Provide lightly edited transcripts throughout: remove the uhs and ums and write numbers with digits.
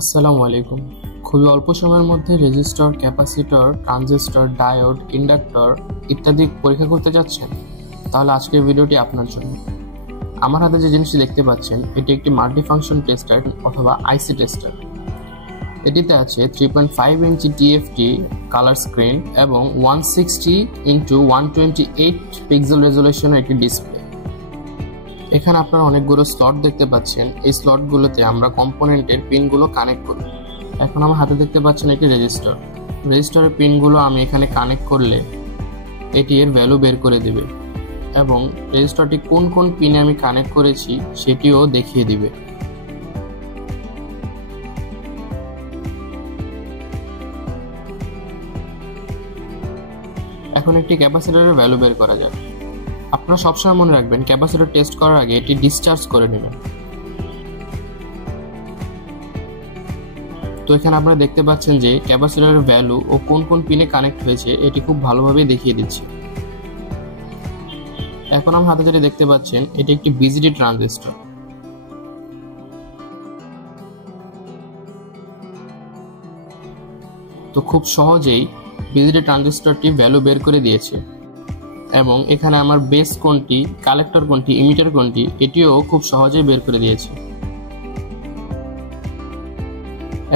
আসসালামু আলাইকুম। খুবই অল্প সময়ের মধ্যে resistor, capacitor, transistor, diode, inductor ইত্যাদি পরীক্ষা করতে যাচ্ছেন? তাহলে আজকের ভিডিওটি আপনার জন্য। আমার হাতে যে জিনিসটি দেখতে পাচ্ছেন এটি একটি মাল্টিফাংশন টেস্টার অথবা আইসি টেস্টার। এটিতে আছে 3.5 ইঞ্চি টিএফটি কালার স্ক্রিন এবং 160x128 পিক্সেল রেজুলেশনের একটি ডিসপ্লে। এখানে আপনারা অনেকগুলো স্লট দেখতে পাচ্ছেন। এই স্লটগুলোতে আমরা কম্পোনেন্টের পিনগুলো কানেক্ট করব। এখন আমার হাতে দেখতে পাচ্ছেন একটি রেজিস্টরের পিনগুলো আমি এখানে কানেক্ট করলে এটি এর ভ্যালু বের করে দেবে এবং রেজিস্টরটি কোন কোন পিনে আমি কানেক্ট করেছি সেটিও দেখিয়ে দিবে। এখন একটি ক্যাপাসিটরের ভ্যালু বের করা যাক। আপনারা সবসময় মনে রাখবেন ক্যাপাসিটর টেস্ট করার আগে এটি ডিসচার্জ করে নেবেন। তো এখানে আপনারা দেখতে পাচ্ছেন যে ক্যাপাসিটরের ভ্যালু ও কোন কোন পিনে কানেক্ট হয়েছে এটি খুব ভালোভাবে দেখিয়ে দিচ্ছে। এখন আমার হাতে যেটি দেখতে পাচ্ছেন এটি একটি বিজিডি ট্রানজিস্টর। তো খুব সহজেই বিজিডি ট্রানজিস্টরটি ভ্যালু বের করে দিয়েছে এবং এখানে আমার বেস কোনটি, কালেক্টর কোনটি, ইমিটার কোনটি এটিও খুব সহজেই বের করে দিয়েছে।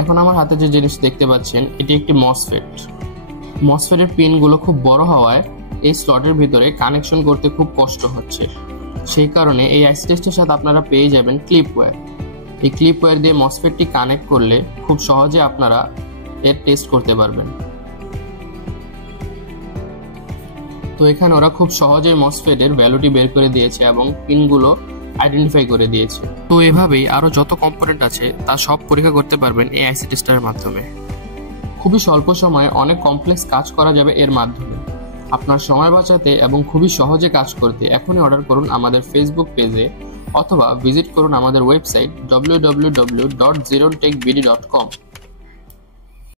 এখন আমার হাতে যে জিনিস দেখতে পাচ্ছেন এটি একটি মসফেটের পিনগুলো খুব বড় হওয়ায় এই স্লটের ভিতরে কানেকশন করতে খুব কষ্ট হচ্ছে। সেই কারণে এই আইসি টেস্টের সাথে আপনারা পেয়ে যাবেন ক্লিপ ওয়্যার। এই ক্লিপ ওয়্যার দিয়ে মসফেটটি কানেক্ট করলে খুব সহজে আপনারা এর টেস্ট করতে পারবেন। তো এখানে ওরা খুব সহজেই মসফেটের ভ্যালুটি বের করে দিয়েছে এবং পিনগুলো আইডেন্টিফাই করে দিয়েছে। তো এভাবেই আরো যত কম্পোনেন্ট আছে তা সব পরীক্ষা করতে পারবেন এই আইসি টেস্টারের মাধ্যমে। খুবই স্বল্প সময়ে অনেক কমপ্লেক্স কাজ করা যাবে এর মাধ্যমে। আপনার সময় বাঁচাতে এবং খুবই সহজে কাজ করতে এখনই অর্ডার করুন আমাদের ফেসবুক পেজে অথবা ভিজিট করুন আমাদের ওয়েবসাইট www.zerontechbd.com।